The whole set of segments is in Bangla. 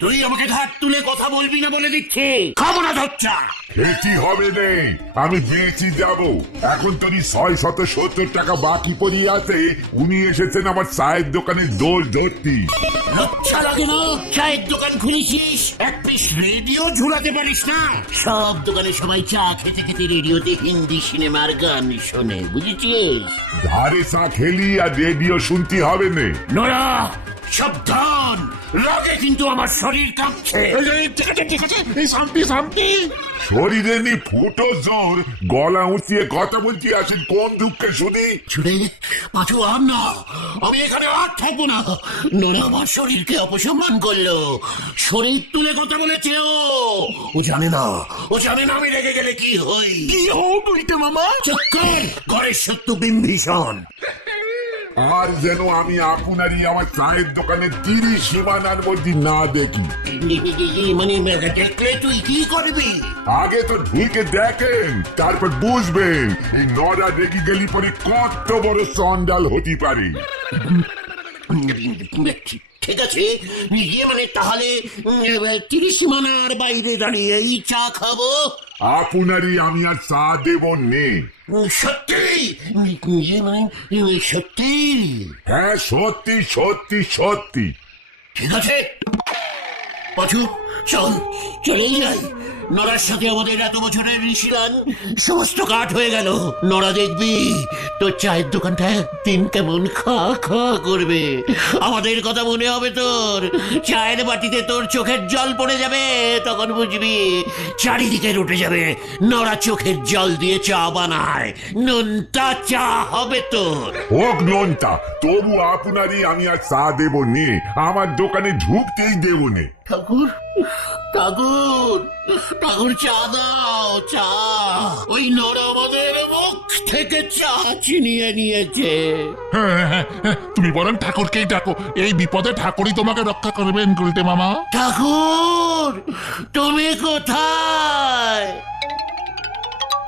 তুই আমাকে ঘাট তুলে কথা বলবি না বলে দিচ্ছি, খাবো না ধরছা। এটি হবে নে, আমি বেঁচে যাব। এখন তোরই 670 টাকা বাকি পড়িয়ে আছে। উনি এসেছেন আমার চায়ের দোকানের দোষ ধরতে। লজ্জা লাগে না? চায়ের দোকান খুলেছিস, এক পিস রেডিও ঝুলাতে পারিস না? সব দোকানে সবাই চা খেতে খেতে রেডিওতে হিন্দি সিনেমার গান শোনে, বুঝেছিস? ধারে চা খেলি আর রেডিও শুনতে হবে নে। নোরা, সাবধান, রাগে কিন্তু আমার শরীর কাঁপছে। ঠিক আছে ঠিক আছে, শান্তি শান্তি। শরীরে নি ফুটো জোর, গলা উঁচিয়ে কথা বলতে আসেন কোন দুঃখে শুনি। ছুটে পাঁচু আর না, আমি এখানে আর থাকবো না। নোরা আমার শরীরকে অপসম্মান করলো, শরীর তুলে কথা বলেছে। ও জানে না, ও জানে না আমি রেগে গেলে কি হই। কি বলতে মামা? চক্কর, ঘরের শত্রু বিম্বিষণ। আর যেন আমি আপনারই আমার চায়ের দোকানে 30 সীমানার মধ্যে না দেখি। মানে দেখলে তুই কি করবি? আগে তো ঢুকে দেখেন, তারপর বুঝবেন এই নড়া রেগে গেলি পরে কত বড় চন্ডাল হতে পারে। ঠিক আছে, মানে তাহলে 30 সীমানার বাইরে দাঁড়িয়ে এই চা খাবো। আপনারই আমি আর চা দেব নে। সত্যি? মানে সত্যি? হ্যাঁ সত্যি সত্যি সত্যি। ঠিক আছে পাঁচু, চল চলেই যাই। নড়ার সাথে আমাদের এত বছরের ঋষিরান সমস্ত কাঠ হয়ে গেল। নড়া দেখবি তোর চায়ের দোকানটা একদিন কেমন খা খা করবে। আমাদের কথা মনে হবে তোর, চায়ের বাটিতে তোর চোখের জল পড়ে যাবে। তখন বুঝবি চারিদিকে রুটে যাবে। নড়া চোখের জল দিয়ে চা বানায়, নোনতা চা হবে তোর। হোক নোনতা, তবু আপনারই আমি আর চা দেব নে। আমার দোকানে ঢুকতেই দেব নে। ঠাকুর ঠাকুর ঠাকুর, চা দাও চা। ওই নড়া আমাদের মুখ থেকে চা ছিনিয়ে নিয়েছে। তুমি বরং ঠাকুরকেই ডাকো, এই বিপদে ঠাকুরই তোমাকে রক্ষা করবেন গুলটে মামা। ঠাকুর তুমি কোথায়?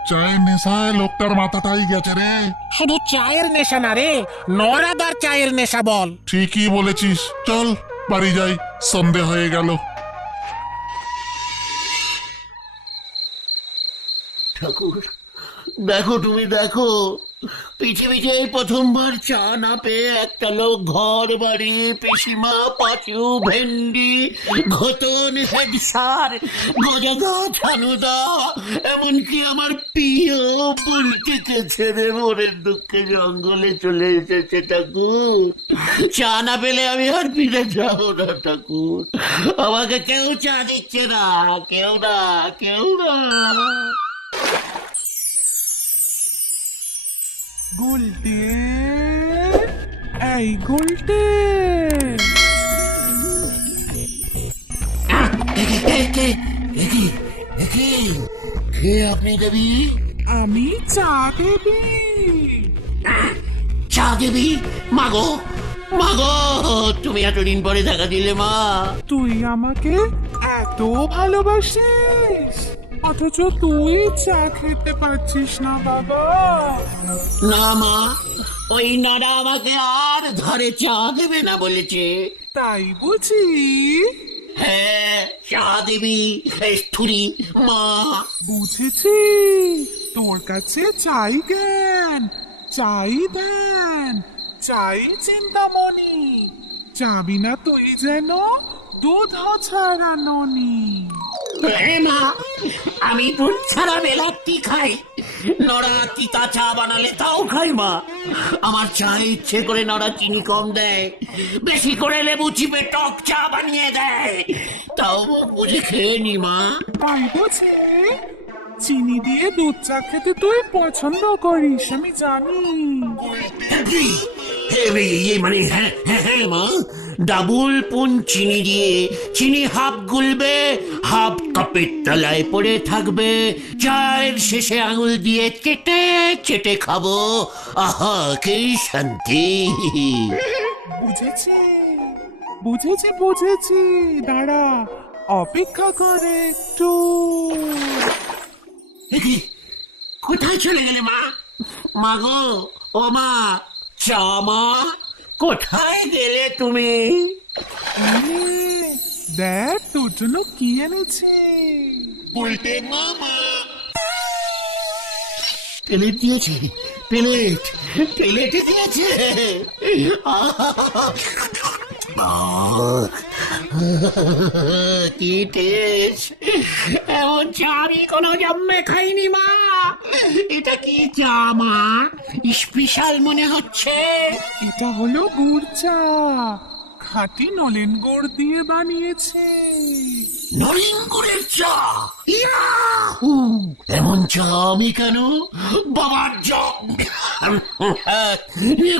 চায়ের নেশায় লোকটার মাথাটাই গেছে রে। শুধু চায়ের নেশা না রে, নরাদার চায়ের নেশা বল। ঠিকই বলেছিস, চল বাড়ি যাই, সন্ধে হয়ে গেল। ঠাকুর দেখো, তুমি দেখো, পৃথিবীতে প্রথমবার চা না পেয়ে একটা লোক ঘর বাড়ি, পিসিমা, পাঁচু, ভেন্ডি, ঘতন, হেড সার, গজাদা, ছানুদা, এমনকি আমার প্রিয় বুলটিকে ছেড়ে মনের দুঃখে জঙ্গলে চলে এসেছে। ঠাকুর চা না পেলে আমি আর ফিরে যাবো না। ঠাকুর আমাকে কেউ চা দিচ্ছে না, কেউ না, কেউ না। গুলটে, এই গুলটে, কে আপনি দেবী? আমি চা দেবী। চা দেবী? মাগো মাগো, তুমি এতদিন পরে দেখা দিলে মা। তুই আমাকে এত ভালোবাসিস, অথচ তুই চা খেতে পারছিস না বাবা। না মা, ওই নাড়া আমাকে আর ধারে চা দেবে না বলেছে। তাই বুঝি? হ্যাঁ, চা দেবী স্থুরি মা। বুঝেছি, তোর কাছে চাই জ্ঞান, চাই ধ্যান, চাই চিন্তামণি, চাবি না তুই যেন দুধ ছাড়া ননি। হ্যাঁ মা, আমি দুধ ছাড়া বেলাতি খাই, নড়া তিতা চা বানালে তাও খাই মা। আমার চায়ে ইচ্ছে করে নড়া চিনি কম দেয়, বেশি করে লেবু চিপে টক চা বানিয়ে দেয়, তাও বুঝে খেয়ে নি মা। তাই বুঝি? চিনি দিয়ে দুধ চা খেতে তুই পছন্দ করিস, আমি জানি। মানে হ্যাঁ হ্যাঁ হ্যাঁ মা, ডাবল পুন চিনি দিয়ে, চিনি হাফ গুলবে, হাফ কাপের তলায় পড়ে থাকবে, চায়ের শেষে আঙুল দিয়ে চেটে চেটে খাবো। আহা কি শান্তি। বুঝেছি বুঝেছি বুঝেছি, দাঁড়া, অপেক্ষা করে একটু। কোথায় চলে গেলে মা? মা গো, ও মা, চা মা, কোথায় গেলে তুমি? দেখ তোর জন্য কি এনেছি। উল্টে মামা প্লেট দিয়েছে, প্লেট প্লেট দিয়েছে। কি টেস্ট! এমন চা আমি কোনো জন্মে খাইনি মা। এটা কি চা মা? স্পেশাল মনে হচ্ছে। এটা হলো গুড় চা, খাঁটি নলেন গুড় দিয়ে বানিয়েছে। নলেন গুড়ের চা! ইয়াহু! এমন চা আমি কেন? বাবার জগ!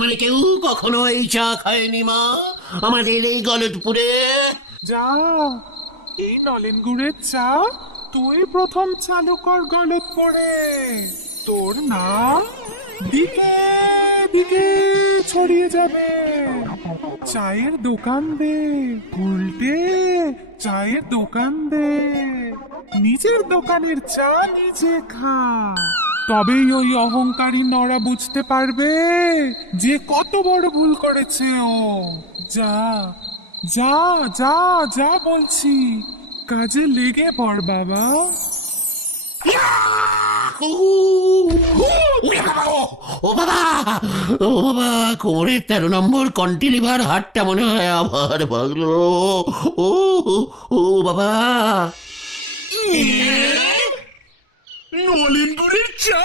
মানে কেউ কখনো এই চা খায়নি মা আমাদের এই গলতপুরে। যা, এই নলেন গুড়ের চা তুই প্রথম চালু কর গলত পড়ে। তোর নাম দিকে দিকে ছড়িয়ে যাবে। চায়ের দোকান দে উল্টে, চায়ের দোকান দে, নিজের দোকানের চা নিজে খা। তবেই ওই অহংকারী নরা বুঝতে পারবে যে কত বড় ভুল করেছে ও। যা যা যা যা বলছি, কাজে লেগে পড় বাবা। ও বাবা, ও বাবা, কোমরের 13 নম্বর কন্টিলিভার হাটটা মনে হয় আবার ভাগলো। ও ও বাবা, নলেন গুড়ের চা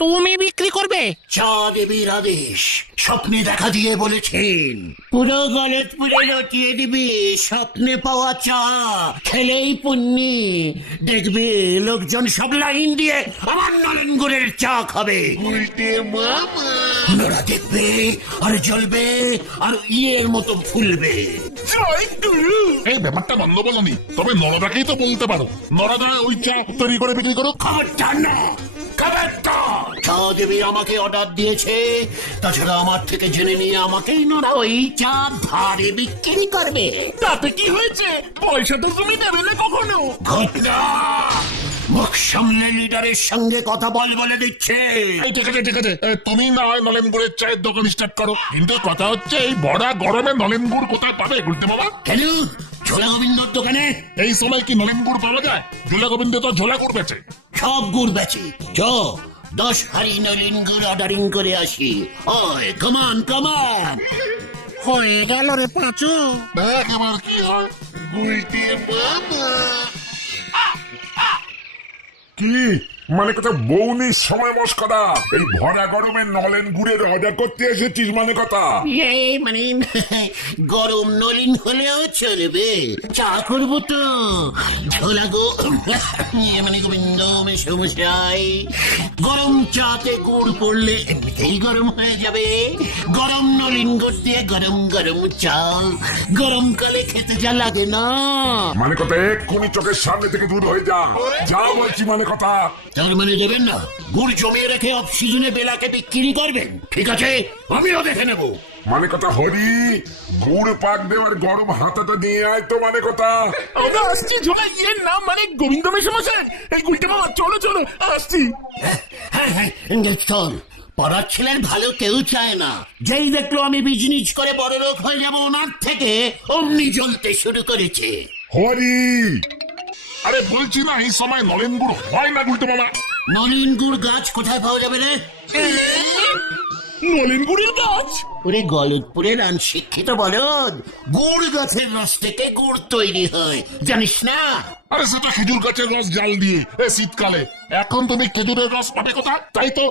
তুমি বিক্রি করবে? চা দেবীর আদেশ স্বপ্নে দেখা দিয়ে বলেছেন পুরো গলতপুরে লটিয়ে দিবি স্বপ্নে পাওয়া চা, খেলেই পুণ্যি। দেখবি লোকজন সব লাইন দিয়ে আমার নলেন গুড়ের চা খাবে। উল্টে মামা ওরা দেখবে আর জ্বলবে আর ইয়ের মতো ফুলবে। জয় গুরু। এই ব্যাপারটা বন্ধ বলনি, তবে নরদাকেই তো বলতে পারো, নরদা ওই চা তৈরি করে বিক্রি করো। খবরদার না, খবরদার! চা দেবী আমাকে অর্ডার দিয়েছে, তাছাড়া আমার থেকে জেনে নিয়ে আমাকেই নোরা ওই চা ধারে বিক্রি করবে। তাতে কি হয়েছে? পয়সা তো তুমি দেবে না কখনো। ঘটনা মুখ সামনে লিডারের সঙ্গে কথা বলে দিচ্ছে। এই ঠিক আছে ঠিক আছে, তুমি না হয় নলেন গুড়ের চায়ের দোকান স্টার্ট করো, কিন্তু কথা হচ্ছে এই ভরা গরমে নলেন গুড় কোথায় পাবে গুলতে বাবা? কেন ঝোলা গোবিন্দর দোকানে এই সময় কি নলেন গুড় পাওয়া যায়? ঝোলা গোবিন্দ তো ঝোলা গুড় বেচে। সব গুড় বেচে। চ 10 হাড়ি নলেন গুড় অর্ডারিং করে আসি। ওই কামান কামান। হয়ে গেল রে পাঁচু। দেখ এবার কি হয়। কি মানে কথা বৌনির সময় মস্করা, এই ভরা গরমে নলেন গুড়ের অর্ডার করতে এসেছিস মানে কথা? মানে গরম নলিন হলেও চলবে, চা করবো তো। ঝোলা গো মানে গোবিন্দ মেশাই, গরম চাতে গুড় পড়লে এমনিতেই গরম হয়ে যাবে। গরম নলিন গুড় দিয়ে গরম গরম চা গরমকালে খেতে যা লাগে না। মানে কথা এক্ষুনি চোখের সামনে থেকে দূর হয়ে যা, যা বলছি মানে কথা। তার মানে দেবেন না? গুড় জমিয়ে রেখে অফ সিজনে বেলাকে বিক্রি করবেন? ঠিক আছে, আমিও দেখে নেবো। মানে কথা হরি, গুড় পাক দেওয়ার গরম হাতাটা নিয়ে আয় তো মানে কথা। আমরা আসছি ঝোলা ইয়ের নাম মানে গোবিন্দ মেশামশাই। এই গুলটে মামা চলো চলো আসছি। হ্যাঁ হ্যাঁ, চল। পড়ার ছেলের ভালো কেউ চায় না। যেই দেখলো আমি বিজনেস করে বড় লোক হয়ে যাবো ওনার থেকে অমনি জ্বলতে শুরু করেছে। হরি, আরে বলছি না এই সময় নলেন গুড় হয় না গুলতে মামা। নলিন গুড় গাছ কোথায় পাওয়া যাবে রে? নলেন গুড়ের গাছ? ওরে গলতপুরের শিক্ষিত বলদ, গুড় গাছের রস থেকে গুড় তৈরি হয়, জানিস না? আরে সেটা খেজুর গাছের রস জাল দিয়ে শীতকালে। এখন তুমি খেজুরের রস পাবে কোথায়? তাই তো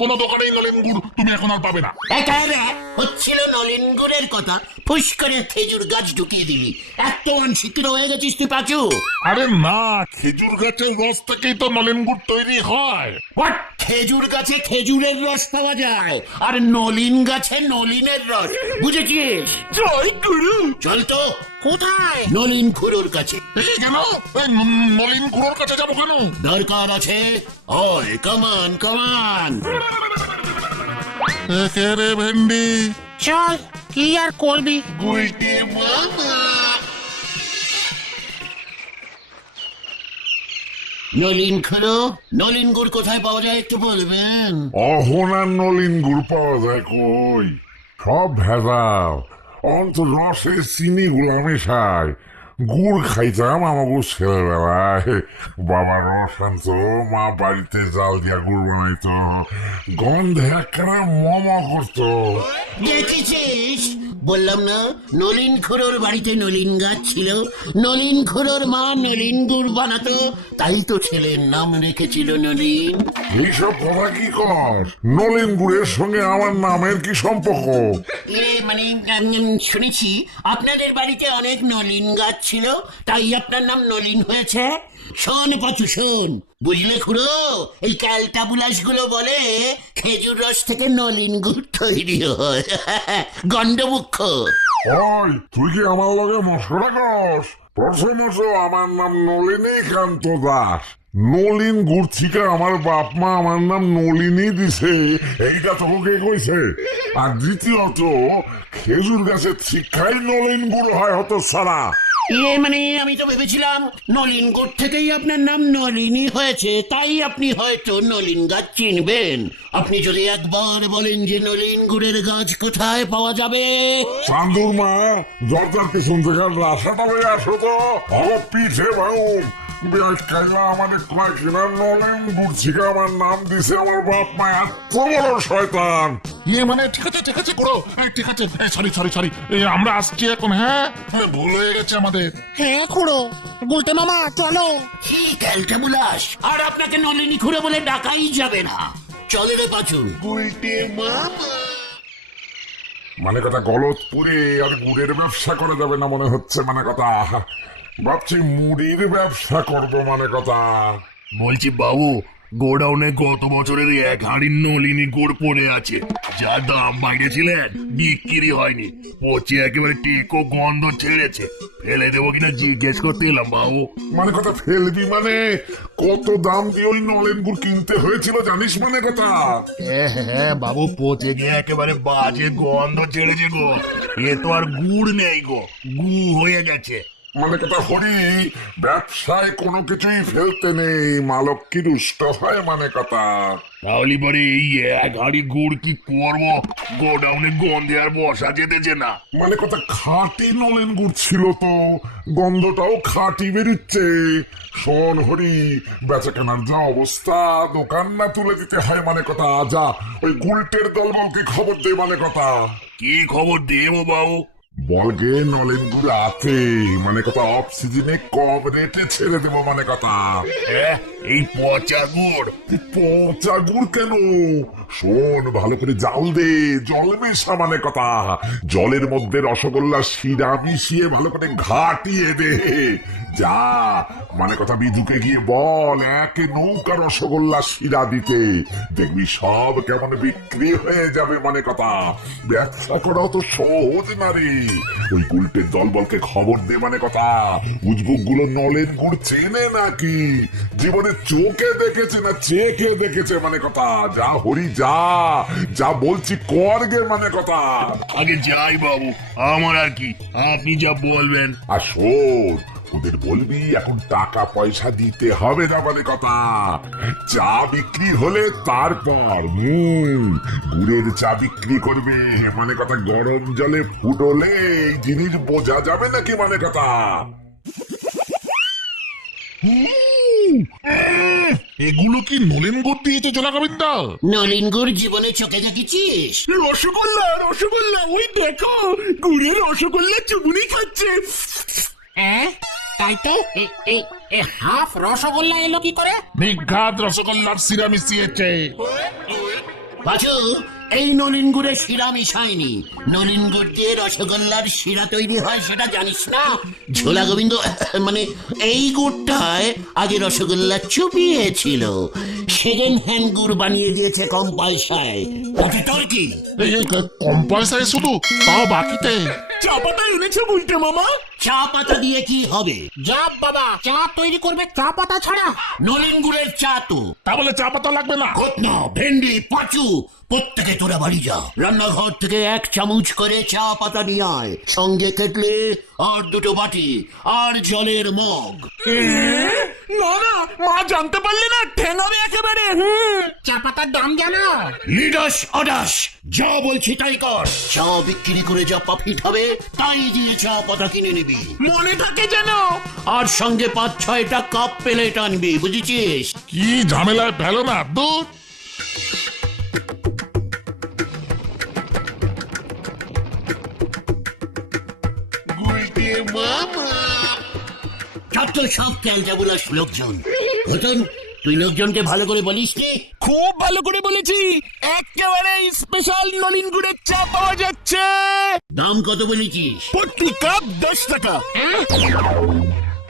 কোনো দোকানেই নলেন গুড় তুমি এখন আর পাবে না। একেবারে হচ্ছিল নলিন গুড়ের কথা, ফুস করে খেজুর গাছ ঢুকিয়ে দিলি। এত অনশিক্ষিত হয়ে গেছিস তুই পাচু। আরে না, খেজুর গাছের রস থেকেই তো নলেন গুড় তৈরি হয়। হোয়াট? খেজুর গাছে খেজুরের রস পাওয়া যায় আর নলিন গাছে নলিনের রস, বুঝেছিস? জয় গুরু। চল তো। কোথায়? নলিন খুড়োর কাছে। কেন? নলিন গুড়োর কাছে যাবো কেন? দরকার আছে। ওই কামান কামান। কে রে ভেন্ডি? চল, কি আর করবি। নলিন খুড়ো, নলিন গুড় কোথায় পাওয়া যায় একটু বলবেন? অহনার নলিন গুড় পাওয়া যায় কই? সব ভেজাল, অন্ত রসে চিনি গুলা মেশায়। গুড় খাইতাম আমাকে ছেলেবেলায়। বাবা রস আনতো, মা বাড়িতে জাল দিয়া গুড় বানাইতো, গন্ধে একেবারে মমা করতো। দেখেছিস, বললাম না নলিন খুড়োর বাড়িতে নলিন গাছ ছিল, নলিন খুড়োর মা নলিন গুড় বানাতো, তাই তো ছেলের নাম রেখেছিল নলিন। এইসব কথা কি কর? নলিন গুড়ের সঙ্গে আমার নামের কি সম্পর্ক? মানে শুনেছি আপনাদের বাড়িতে অনেক নলিন গাছ ছিল, তাই আপনার নাম নলিন হয়েছে। শোন পাচু শোন, বুঝলে খুড়ো, এই ক্যালটা বুলাস গুলো বলে খেজুর রস থেকে নলিন গুড় তৈরি হয়। গন্ডমুখ্য। ওই তুই কি আমার লগে মশলা করস? প্রথমত আমার নাম নলিনী কান্ত দাস। নলিন গুড় থেকে আমার বাপ মা আমার নাম নলিনী দিছে, এইটা তোকে কে কইছে? আর দ্বিতীয়ত খেজুর গাছের শিক্ষাই নলিন গুড় হয় হতো সারা। মানে আমি তো ভেবেছিলাম নলিন গুড় থেকেই আপনার নাম নলিনী হয়েছে, তাই আপনি হয়তো নলিন গাছ চিনবেন। আপনি যদি একবার বলেন যে নলিন গুড়ের গাছ কোথায় পাওয়া যাবে। চান্দুর মা দরজার পিছন থেকে রাস্তাটা হয়ে আসো তো, আমার পিঠে ভাঙুন। আমাদের কয়েকদিন নলেন গুড় থেকে আমার নাম দিছে আমার বাপ মা, এত বড় শয়তান। মানে ঠিক আছে করো, ঠিক আছে, সরি, আমরা আসছি এখন। হ্যাঁ, ভুল হয়ে গেছে আমাদের। হ্যাঁ খুড়ো, গুলটে মামা চলো। কি ক্যালটা বুলাস, আর আপনাকে নলিনী খুড়ো বলে ডাকাই যাবে না। চলে রে পাচু। মানে কথা গলতপুরে আর গুড়ের ব্যবসা করা যাবে না মনে হচ্ছে। মানে কথা ভাবছি মুড়ির ব্যবসা করবো। মানে কথা বলছি বাবু, গোডাউনে গত বছরের 1 হাঁড়ি নলিনী গুড় পড়ে আছে, যা দাম বাইরেছিলেন বিক্রি হয়নি, পচে একেবারে টেকো গন্ধ ছেড়েছে, ফেলে দেবো কিনা জিজ্ঞেস করতে এলাম বাবু। মানে কথা ফেলবি মানে? কত দাম দিয়ে ওই নলেন গুড় কিনতে হয়েছিল জানিস? মানে কথা হ্যাঁ বাবু, পচে গিয়ে একেবারে বাজে গন্ধ ছেড়েছে গো, এ তো আর গুড় নেই গো, গু হয়ে গেছে। মানে কথা হরি, ব্যবসায় কোনো কিছুই ফেলতে নেই, মালক কি রুষ্ট হয়? মানে কথা তাহলে পরে এই 1 হাঁড়ি গুড় কি করবো? গোডাউনে গন্ধে আর বসা যেতেছে না। মানে কথা খাঁটি নলেন গুড় ছিল তো, গন্ধটাও খাঁটি বেরোচ্ছে। শোন হরি, বেচা কেনার যা অবস্থা, দোকান না তুলে দিতে হয়। মানে কথা যা ওই গুলটের দলবলকে খবর দে। মানে কথা কি খবর দেবো বাবু? বলগে নলেন গুড় আছে, মানে কথা অফ সিজনে কম রেটে ছেড়ে দেবো। মানে কথা এই পচা গুড়? পচা গুড় কেন? শোন, ভালো করে জাল দে, জল মেশা। মানে কথা জলের মধ্যে রসগোল্লা শিরা মিশিয়ে ভালো করে ঘাটিয়ে দে। যা, মানে কথা বিধুকে গিয়ে বল 1 নৌকা রসগোল্লা শিরা দিতে, দেখবি সব কেমন বিক্রি হয়ে যাবে। মানে কথা ব্যবসা করাও তো সহজ না রে। ওই গুলটের দলবলকে খবর দে। মানে কথা উজবুক গুলো নলেন গুড় চেনে নাকি, জীবনে চোখে দেখেছে না চেখে দেখেছে? মানে কথা যা হরি, যা যা বলছি কর গে। মানে কথা আগে যাই বাবু, আমার আর কি, আপনি যা বলবেন। আর শোন, ওদের বলবি এখন টাকা পয়সা দিতে হবে না। মানে কথা চা বিক্রি হলে তারপর গুড়ের চা বিক্রি করবে। মানে কথা গরম জলে ফুটলে এই জিনিস বোঝা যাবে নাকি? মানে কথা এগুলো কি নলেন গুড় দিয়েছে জোলা গোবিন্দা? নলিন গুড় জীবনে চোখে দেখেছিস? রসগোল্লা, ওই দেখো গুড়ের রসগোল্লা চুবুনি খাচ্ছে। হ্যাঁ তাই তো, হাফ রসগোল্লা এলো কি করে? বিখ্যাত রসগোল্লার শিরা মিশিয়েছে। পাচু, এই নলিন গুড়ের শিরা মিশায়নি। নলিন গুড় দিয়ে রসগোল্লার শিরা তৈরি হয় সেটা জানিস না? ঝোলা গোবিন্দ মানে এই গুড়টায় আগে রসগোল্লা চুপিয়েছিল, সেকেন্ড হ্যান্ড গুড় বানিয়ে দিয়েছে কম পয়সায়। তাতে তোর কি? কম পয়সায় শুধু, তাও বাকিতে। চা পাতা এনেছে গুলটে মামা? চা পাতা দিয়ে কি হবে? যাব বাবা, চা তৈরি করবে চা পাতা ছাড়া? নলিন গুড়ের চা তো। তা বলে চা পাতা লাগবে না? না, ভেন্ডি, পাচু, প্রত্যেকে তোরা বাড়ি যা, রান্নাঘর থেকে 1 চামচ করে চা পাতা নিয়ে আয়, সঙ্গে কেটলে আর 2 বাটি আর জলের মগ। না না, মা জানতে পারলে না ঠেঙাবে একেবারে। চা পাতার দাম জানো? লিডাস অডাস, যা বলছি তাই কর। চা বিক্রি করে যা প্রফিট হবে তাই দিয়ে চা পাতা কিনে নিবি, মনে থাকে যেন। আর সঙ্গে 5-6টা কাপ প্লেট আনবি, বুঝেছিস? কি ঝামেলায় ফেলো না দূর। যত সব ক্যালটাবুলাস লোকজন। ঘটন, তুই লোকজনকে ভালো করে বলিস নি? খুব ভালো করে বলেছি, একেবারে স্পেশাল নলিন গুড়ের চা পাওয়া যাচ্ছে। দাম কত বলেছিস? প্রতি কাপ 10 টাকা।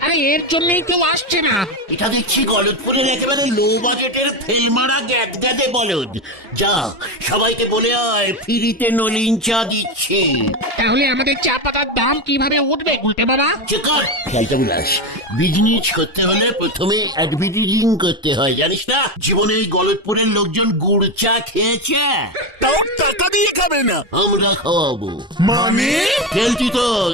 আরে এর জন্যই কেউ আসছে না। এটা দেখছি গলতপুরের একেবারে লো বাজেটের ফেলমারা গ্যাদগ্যাদে বলদ। যা, সবাইকে বলে আয় ফ্রিতে নলিন চা দিচ্ছি। তাহলে আমাদের চা পাতার দাম কিভাবে উঠবে গুলটে বাবা? চিকর ক্যালটাবুলাস, বিজনেস করতে হলে প্রথমে অ্যাডভার্টাইজিং করতে হয়, জানিস না? জীবনে এই গলতপুরের লোকজন গুড় চা খেয়েছে? তাও টাকা দিয়ে খাবে না আমরা খাওয়াবো। মানে? কেলটি তোল,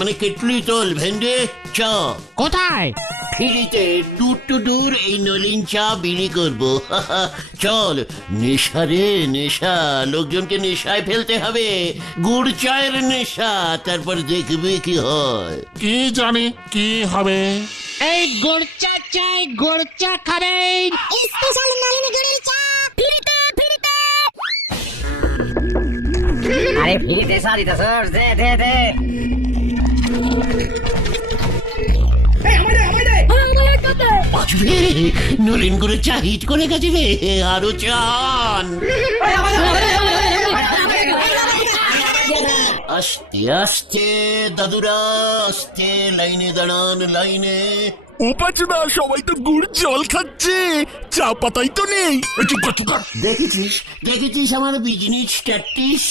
মানে কেটলি তোল, ভেন্ডে চা কোথায়? ফ্রিতে দূর টু দূর এই নলিন চা বিলি করবো। চল, নেশা রে নেশা, লোকজনকে নেশায় ফেলতে হবে, গুড় চায়ের নেশা, তারপর দেখবি কি হয়। কি জানি কি হবে। এই গুড় চা চাই, গুড় চা খাবেন? স্পেশাল নলিন গুড়ের চা ফ্রিতে ফ্রিতে। আরে ফ্রিতে চা দিতেছস, দে দে দে। বাজবে, নলিন করে চা হিট করে গেছে রে, আরো চান। আস্তে আস্তে দাদুরা, আস্তে, লাইনে দাঁড়ান, লাইনে। ও পাচুদা, সবাই তো গুড় জল খাচ্ছে, চা পাতাই তো নেই। চুপ কর চুপ কর। দেখেছিস দেখেছিস আমার বিজনেস ট্যাকটিস?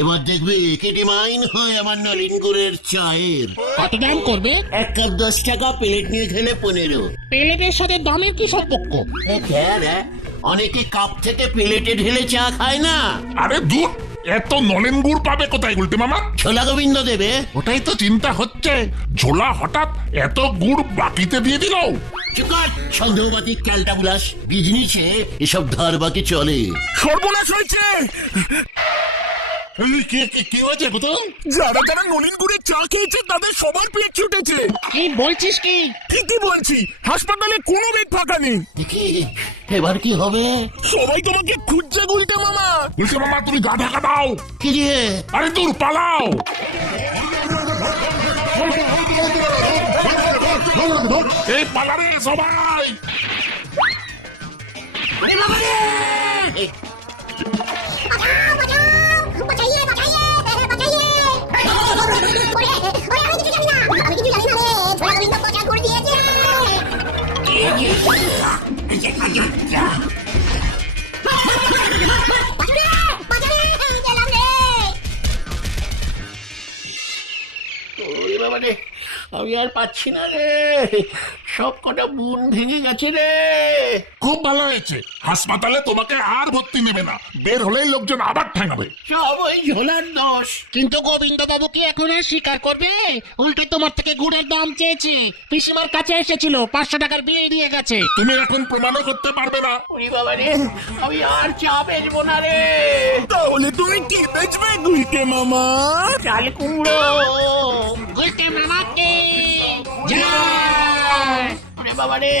এবার দেখবি কি ডিমাইন হয় আমার নলিন গুড়ের চায়ের। কত দাম করবে? 1 কাপ 10 টাকা, প্লেট নিয়ে খেলে 15। প্লেটের সাথে দামের কি সম্পর্ক? অনেকে কাপ থেকে প্লেটে ঢেলে চা খায় না। আরে দূর, এত নলেন গুড় পাবে কোথায় গুলটে মামা? ছোলা গোবিন্দ দেবে। ওটাই তো চিন্তা হচ্ছে, ঝোলা হঠাৎ এত গুড় বাকিতে দিয়ে দিল। চুকাট, সন্দেহবাদী ক্যালটাবুলাস, বিজনেসে এসব ধার বাকি চলে। সর্বনাশ হয়েছে। কি হয়েছে কোথাও? যারা যারা নলিন গুড়ের চা খেয়েছে তাদের সবার প্লেট ছুটেছে। কি বলছিস কি? ঠিকই বলছি, হাসপাতালে কোনো বেড ফাঁকা নেই। দেখি এবার কি হবে। সবাই তোমাকে খুঁজছে গুলটে মামা। গুলটে মামা তুমি গা ঢাকা দাও। কি দিয়ে? আরে দূর পালাও। এই পালারে সবাই। বাঁচাইয়ে বাঁচাইয়ে বাঁচাইয়ে। ওরে ওরে, আমি কিছু জানি না, আমি কিছু জানি না রে। ছোলা গোবিন্দ পচা করে দিয়েছে। বাঁচাবে গেলাম রে। ওরে বাবা রে, আমি আর পাচ্ছি না রে, সব কটা বুন ভেঙে গেছে রে। খুব ভালো হয়েছে, হাসপাতালে তোমাকে আর ভর্তি নেবে না, বের হলেই লোকজন আবার ঠেঙাবে। সব ওই ঝোলার দোষ। কিন্তু গোবিন্দ বাবু কি এখন আর স্বীকার করবে? উল্টে তোমার থেকে গুড়ের দাম চেয়েছে, পিসিমার কাছে এসেছিল, 500 টাকার বিল দিয়ে গেছে। তুমি এখন প্রমাণও করতে পারবে না। ওরে বাবা রে, আমি আর চা বেচবো না রে। তাহলে তুমি কি বেচবে গুলটে মামা? চাল কুমড়ো। গুলটে মামাকে জয়। ওরে বাবা রে।